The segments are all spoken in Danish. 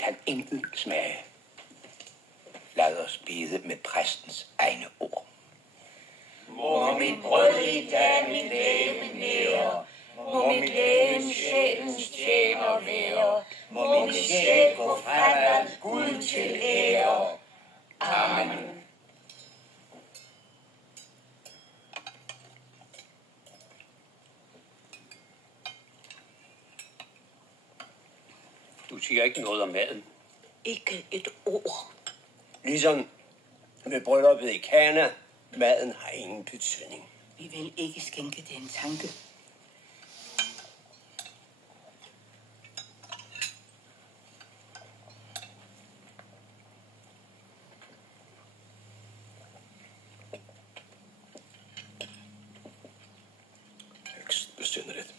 kan intet smage. Lad os bede med præstens egne ord. Må mit brød i dag mit læme nære, må mit læme sjælens tjener være, må min sjæl gå fremad Gud til ære. Amen. Du siger ikke noget om maden. Ikke et ord. Ligesom med brylluppet i Kana, maden har ingen betydning. Vi vil ikke skænke det en tanke. Høgst besynderligt.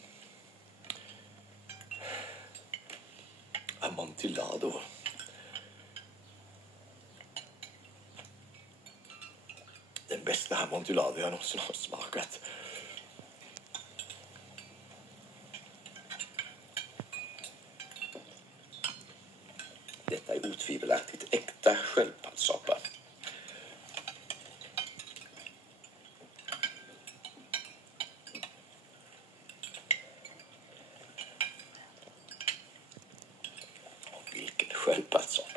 Amontillado. Den bästa amontillado jag någonsin har smakat. Detta är otvivelaktigt äkta sköldpaddssoppa. Och vilken sköldpaddssoppa.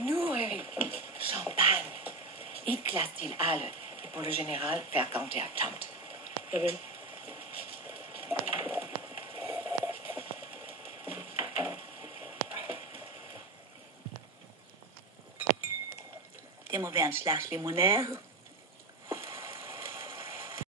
Nu er vi champagne. Et glas til alle. Et pour le général, hver gang det er tomt. Jeg vil. Det må være en slags limonade.